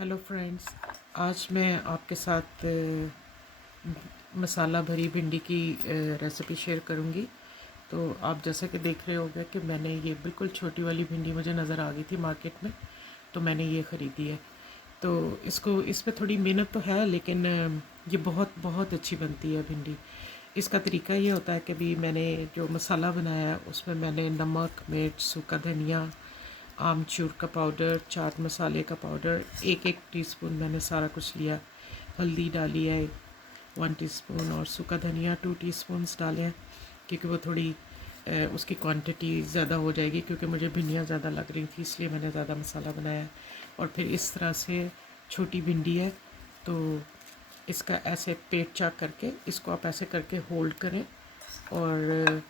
Hello friends, आज मैं आपके साथ मसाला भरी भिंडी की रेसिपी शेयर करूंगी। तो आप जैसा कि देख रहे होंगे कि मैंने ये बिल्कुल छोटी वाली भिंडी मुझे नज़र आ गई थी मार्केट में, तो मैंने ये ख़रीदी है। तो इसमें थोड़ी मेहनत तो है, लेकिन ये बहुत बहुत अच्छी बनती है भिंडी। इसका तरीका ये होता है कि भी मैंने जो मसाला बनाया है उसमें मैंने नमक, मिर्च, सूखा धनिया, आमचूर का पाउडर, चाट मसाले का पाउडर, एक एक टीस्पून मैंने सारा कुछ लिया। हल्दी डाली है 1 टीस्पून, और सूखा धनिया 2 टीस्पून्स डाले हैं, क्योंकि वो थोड़ी उसकी क्वांटिटी ज़्यादा हो जाएगी, क्योंकि मुझे भिंडियाँ ज़्यादा लग रही थी, इसलिए मैंने ज़्यादा मसाला बनाया। और फिर इस तरह से छोटी भिंडी है, तो इसका ऐसे पेट चाक करके इसको आप ऐसे करके होल्ड करें, और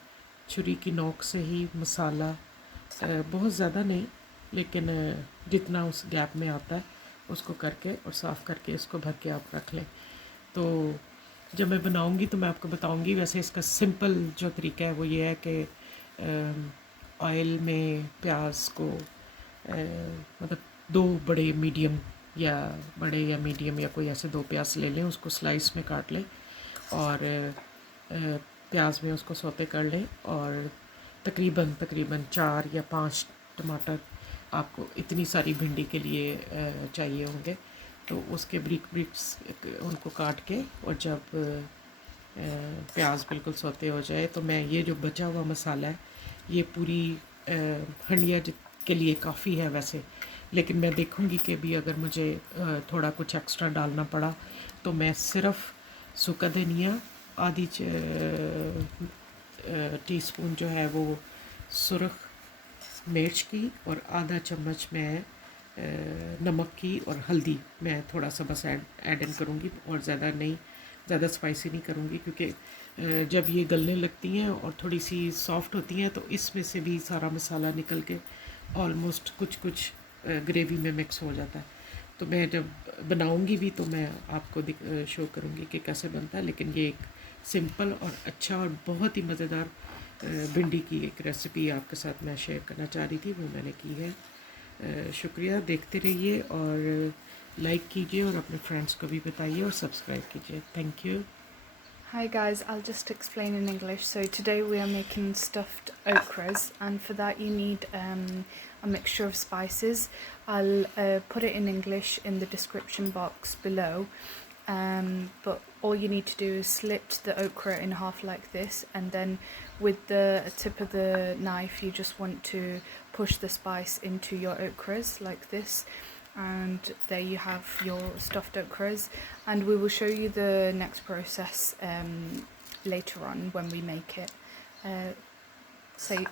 छुरी की नोक से ही मसाला, बहुत ज़्यादा नहीं, लेकिन जितना उस गैप में आता है उसको करके और साफ़ करके इसको भर के आप रख लें। तो जब मैं बनाऊंगी तो मैं आपको बताऊंगी। वैसे इसका सिंपल जो तरीका है वो ये है कि ऑयल में प्याज को मतलब दो बड़े मीडियम या मीडियम या कोई ऐसे दो प्याज ले लें, उसको स्लाइस में काट लें, और प्याज में उसको सौते कर लें, और तकरीबन 4 या 5 टमाटर आपको इतनी सारी भिंडी के लिए चाहिए होंगे। तो उसके ब्रिक्स उनको काट के, और जब प्याज बिल्कुल सौते हो जाए तो मैं ये जो बचा हुआ मसाला है, ये पूरी हंडिया के लिए काफ़ी है वैसे, लेकिन मैं देखूँगी कि भी अगर मुझे थोड़ा कुछ एक्स्ट्रा डालना पड़ा तो मैं सिर्फ़ सूखा धनिया आधी टीस्पून जो है वो सुरख मिर्च की, और आधा चम्मच मैं नमक की, और हल्दी मैं थोड़ा सा बस ऐड इन करूँगी, और ज़्यादा नहीं, ज़्यादा स्पाइसी नहीं करूँगी, क्योंकि जब ये गलने लगती हैं और थोड़ी सी सॉफ्ट होती हैं तो इसमें से भी सारा मसाला निकल के ऑलमोस्ट कुछ ग्रेवी में मिक्स हो जाता है। तो मैं जब बनाऊँगी भी तो मैं आपको शो करूँगी कि कैसे बनता है। लेकिन ये एक सिंपल और अच्छा और बहुत ही मज़ेदार भिंडी की एक रेसिपी आपके साथ मैं शेयर करना चाह रही थी, वो मैंने की है। शुक्रिया, देखते रहिए और लाइक कीजिए, और अपने फ्रेंड्स को भी बताइए और सब्सक्राइब कीजिए। Thank you. Hi guys, I'll just explain in English. So today we are making stuffed okras, and for that you need a mixture of spices. I'll put it in English in the description box below, but all you need to do is slit the okra in half like this, and then with the tip of the knife you just want to push the spice into your okras like this, and there you have your stuffed okras, and we will show you the next process later on when we make it.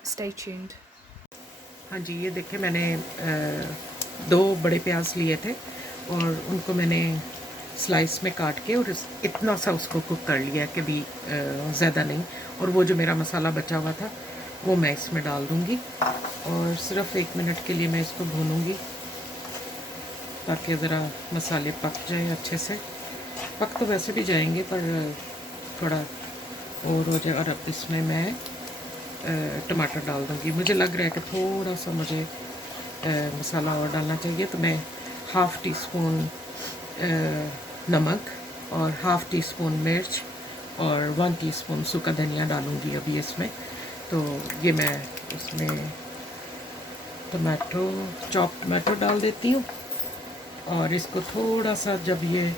Stay tuned. हाँ जी, ये देखिए मैंने 2 बड़े प्याज लिए थे, और उनको मैंने स्लाइस में काट के और इतना सा उसको कुक कर लिया कि भी ज़्यादा नहीं। और वो जो मेरा मसाला बचा हुआ था वो मैं इसमें डाल दूँगी, और सिर्फ 1 मिनट के लिए मैं इसको भूनूँगी, ताकि ज़रा मसाले पक जाए अच्छे से। पक तो वैसे भी जाएंगे, पर थोड़ा और हो जाए। और अब इसमें मैं टमाटर डाल दूँगी। मुझे लग रहा है कि थोड़ा सा मुझे मसाला और डालना चाहिए, तो मैं हाफ़ टी स्पून नमक और हाफ़ टी स्पून मिर्च और 1 टीस्पून सूखा धनिया डालूँगी अभी इसमें। तो ये मैं उसमें चॉप टमाटो डाल देती हूँ, और इसको थोड़ा सा जब ये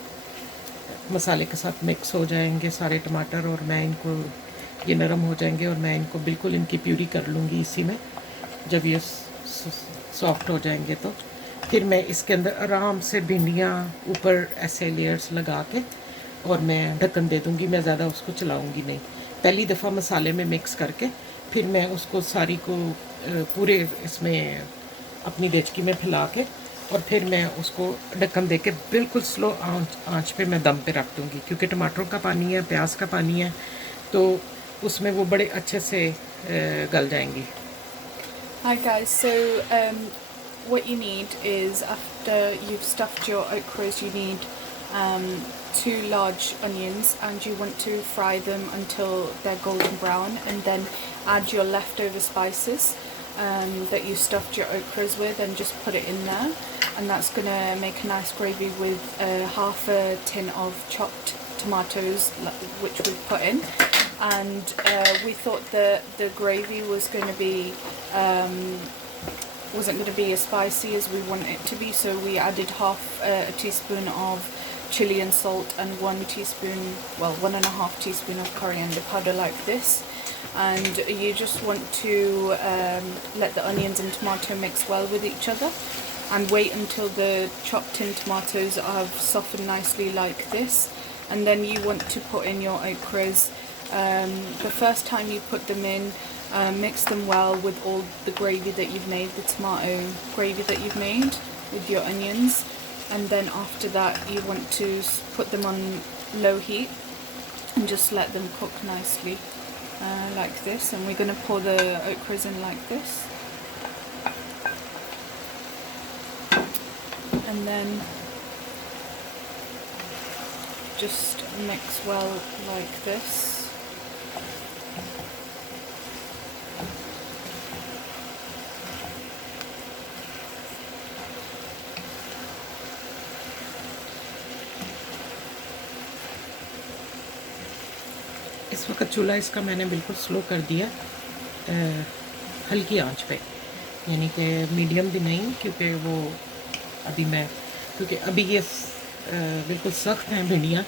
मसाले के साथ मिक्स हो जाएंगे सारे टमाटर, और मैं इनको ये नरम हो जाएंगे, और मैं इनको बिल्कुल इनकी प्यूरी कर लूँगी इसी में। जब ये सॉफ्ट हो जाएंगे तो फिर मैं इसके अंदर आराम से भिंडियाँ ऊपर ऐसे लेयर्स लगा के, और मैं ढक्कन दे दूँगी। मैं ज़्यादा उसको चलाऊँगी नहीं, पहली दफ़ा मसाले में मिक्स करके फिर मैं उसको सारी को पूरे इसमें अपनी देचकी में फैला के, और फिर मैं उसको ढक्कन दे के बिल्कुल स्लो आंच पे मैं दम पे रख दूँगी, क्योंकि टमाटरों का पानी है, प्याज का पानी है, तो उसमें वो बड़े अच्छे से गल जाएंगी। Hi guys, so what you need is, after you've stuffed your okras, you need 2 large onions, and you want to fry them until they're golden brown, and then add your leftover spices that you stuffed your okras with, and just put it in there. and that's going to make a nice gravy with half a tin of chopped tomatoes, which we've put in. And we thought that the gravy was going to be wasn't going to be as spicy as we want it to be, so we added half a teaspoon of chili and salt and 1 teaspoon, well 1.5 teaspoon of coriander powder like this. And you just want to let the onions and tomato mix well with each other, and wait until the chopped tin tomatoes have softened nicely like this. And then you want to put in your okras. The first time you put them in, mix them well with all the gravy that you've made, the tomato gravy that you've made with your onions. And then after that you want to put them on low heat and just let them cook nicely like this. And we're going to pour the okras in like this, and then just mix well like this. इस वक्त चूल्हा इसका मैंने बिल्कुल slow कर दिया, हल्की आंच पे, यानी कि मीडियम भी नहीं, क्योंकि वो क्योंकि अभी ये बिल्कुल सख्त हैं भिंडियाँ,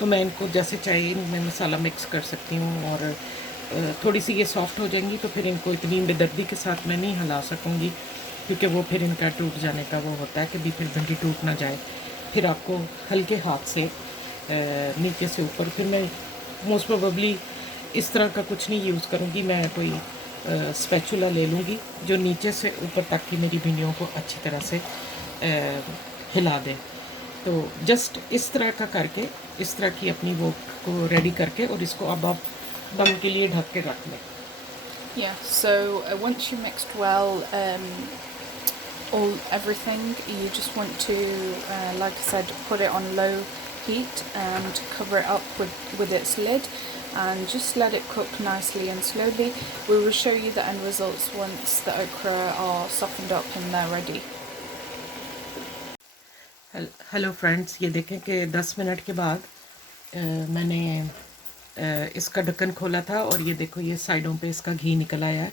तो मैं इनको जैसे चाहिए मैं मसाला मिक्स कर सकती हूँ। और थोड़ी सी ये सॉफ्ट हो जाएंगी तो फिर इनको इतनी बेदर्दी के साथ मैं नहीं हिला सकूँगी, क्योंकि वो फिर इनका टूट जाने का वो होता है कि भी फिर भिंडी टूट ना जाए। फिर आपको हल्के हाथ से नीचे से ऊपर, फिर मैं मोस्ट प्रोबेबली इस तरह का कुछ नहीं यूज़ करूँगी, मैं कोई स्पैचुला ले लूँगी जो नीचे से ऊपर तक की मेरी भिंडियों को अच्छी तरह से हिला दे। तो जस्ट इस तरह का करके, इस तरह की अपनी वो को रेडी करके, और इसको अब आप दम के लिए ढक के रख लें। Yeah, so once you mixed well everything, you just want to, like I said, put it on low heat and cover it up with its lid, and just let it cook nicely and slowly. We will show you the end results once the okra are softened up and they're ready. Hello friends, ये देखें कि 10 minute के बाद मैंने इसका ढक्कन खोला था, और ये देखो ये साइडों पे इसका घी निकल आया है,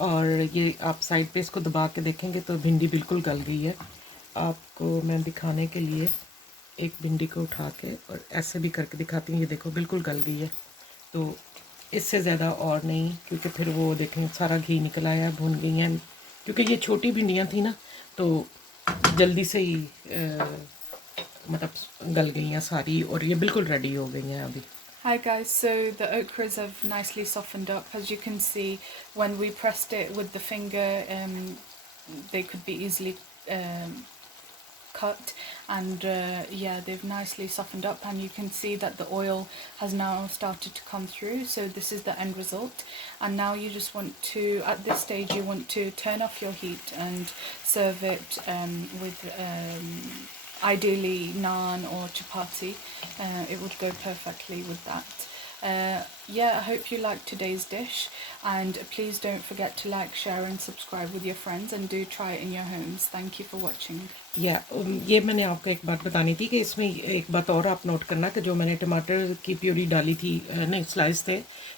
और ये आप साइड पे इसको दबा के देखेंगे तो भिंडी बिल्कुल गल गई है। आपको मैं दिखाने के लिए एक भिंडी को उठा के और ऐसे भी करके दिखाती हूँ, ये देखो बिल्कुल गल गई है। तो इससे ज़्यादा और नहीं, क्योंकि फिर वो देखें सारा घी निकल आया, भुन गई हैं, क्योंकि ये छोटी भिंडियाँ थी ना, तो जल्दी से ही मतलब गल गई हैं सारी, और ये बिल्कुल रेडी हो गई हैं अभी। Hi guys, so the okras have nicely softened up. As you can see, when we pressed it with the finger, they could be easily cut, and yeah, they've nicely softened up, and you can see that the oil has now started to come through. So this is the end result, and now you just want to, at this stage, you want to turn off your heat and serve it with ideally naan or chapati. It would go perfectly with that. Yeah, I hope you liked today's dish, and please don't forget to like, share and subscribe with your friends, and do try it in your homes. Thank you for watching. ये मैंने आपको एक बात बतानी थी कि इसमें एक बात और आप नोट करना कि जो मैंने टमाटर की प्यूरी डाली थी, नहीं स्लाइस थे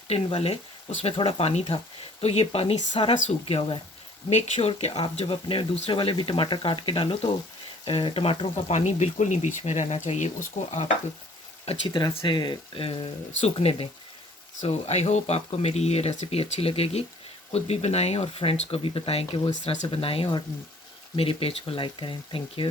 टिन वाले, उसमें थोड़ा पानी था, तो ये पानी सारा सूख गया हुआ है। मेक श्योर कि आप जब अपने दूसरे वाले भी टमाटर काट के डालो तो टमाटरों का पानी बिल्कुल नहीं बीच में रहना चाहिए, उसको आप अच्छी तरह से सूखने दें। सो आई होप आपको मेरी ये रेसिपी अच्छी लगेगी। ख़ुद भी बनाएं और फ्रेंड्स को भी बताएं कि वो इस तरह से बनाएं, और मेरे पेज को लाइक करें। Thank you.